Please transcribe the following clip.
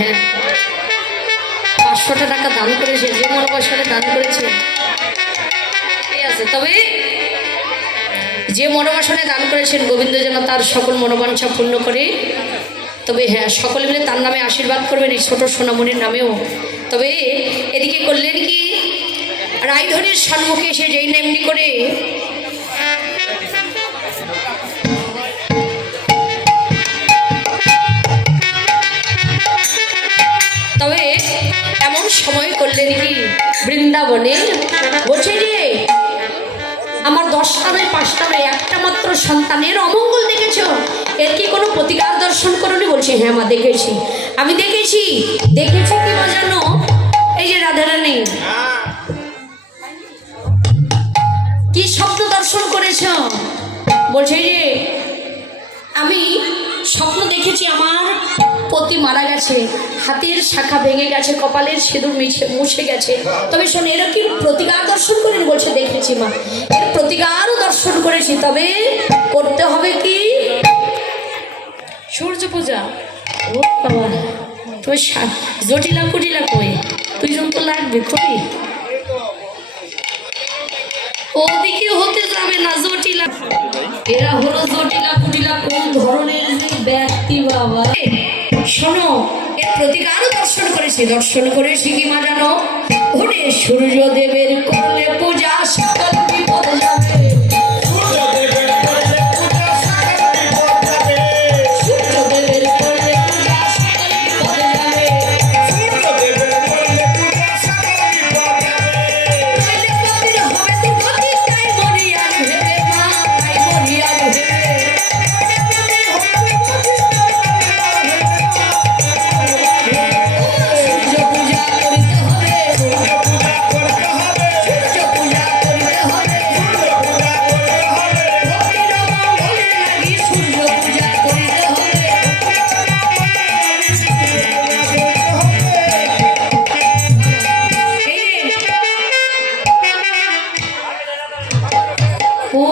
হ্যাঁ 500টা টাকা দান করেছে, যে মনোবাসনে দান করেছে ঠিক আছে। তবে যে মনোবাসনে দান করেছেন গোবিন্দ যেন তার সকল মনোবাঞ্ছা পূর্ণ করে। তবে হ্যাঁ সকলে মিলে তার নামে আশীর্বাদ করবেন, এই ছোট সোনামণির নামেও। তবে এদিকে করলেন কি, রায়ধনীর সম্মুখে এসে যেই নেমনি করে তবে এমন সময় করলেন কি, বৃন্দাবনে বলছে যে আমার 10টা নয় 5টা নয় একটা মাত্র সন্তানের অমঙ্গল দেখেছ, এর কি কোনো প্রতিকার দর্শন করনি? বলছে হ্যাঁ মা দেখেছি, আমি দেখেছি। দেখেছি কি মা জানো? এই যে রাধারানী কি স্বপ্ন দর্শন করেছ? বলছে যে আমি স্বপ্ন দেখেছি আমার পতি মারা গেছে, হাতের শাখা ভেঙে গেছে, কপালের সিঁদুর মুছে গেছে। তবে শোন, এরা কি প্রতিকার দর্শন করেন? বলছে দেখেছি মা, এর প্রতিকারও দর্শন করেছি। তবে করতে হবে কি, সূর্য পূজা। ও বাবা, তুই জটিলা কুটিলা কই, তুই জন তো লাগবে কই, ওদিকে হতে যাবে না জটিলা। এরা হলো জটিলা কুটিলা কোন ধরনের যে ব্যক্তি বাবা। শোনো, এর প্রতিকারও দর্শন করেছি। দর্শন করেছি কি মা জানো? ওরে সূর্যদেবের করলে পূজা সকল বিপদ যাবে। ও